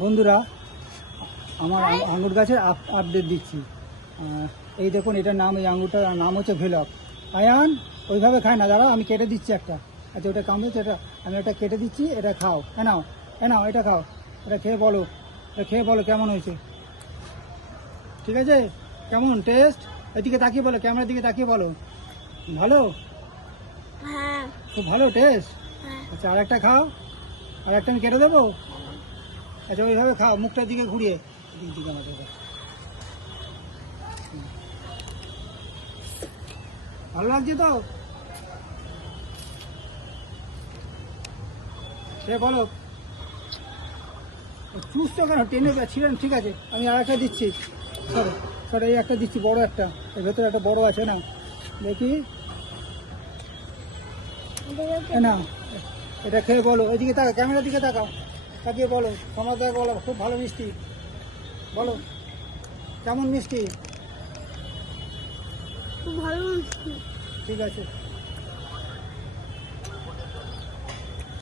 বন্ধুরা, আমার আঙুর গাছের আপডেট দিচ্ছি। এই দেখুন, এটার নাম, এই আঙুরটার নাম হচ্ছে ভেলক। আয়ান ওইভাবে খায় না, দাঁড়া আমি কেটে দিচ্ছি একটা। আচ্ছা, ওটা কামড়েছে, এটা আমি একটা কেটে দিচ্ছি, এটা খাও। নাও নাও, এটা খাও, এটা খেয়ে বলো, এটা খেয়ে বলো কেমন হয়েছে। ঠিক আছে? কেমন টেস্ট? এদিকে তাকিয়ে বলো, ক্যামেরার দিকে তাকিয়ে বলো। ভালো? হ্যাঁ। খুব ভালো টেস্ট। হ্যাঁ। আচ্ছা, আর একটা খাও, আর একটা আমি কেটে দেবো। আচ্ছা, ওইভাবে খাও, মুখটার দিকে ঘুরিয়ে। দিকে আমাদের ভালো লাগছে তো? সে বলো, চুষছো কেন? টেনে ছিলেন? ঠিক আছে, আমি আর একটা দিচ্ছি। সরে সরে, এই একটা দিচ্ছি, বড় একটা। এর ভেতরে একটা বড় আছে, না দেখি। না, এটা খেয়ে বলো, ওইদিকে তাকাও, ক্যামেরার দিকে তাকাও, তাকিয়ে বলো, তোমার দেখ বলো, খুব ভালো মিষ্টি। বলো কেমন মিষ্টি। খুব ভালো। ঠিক আছে।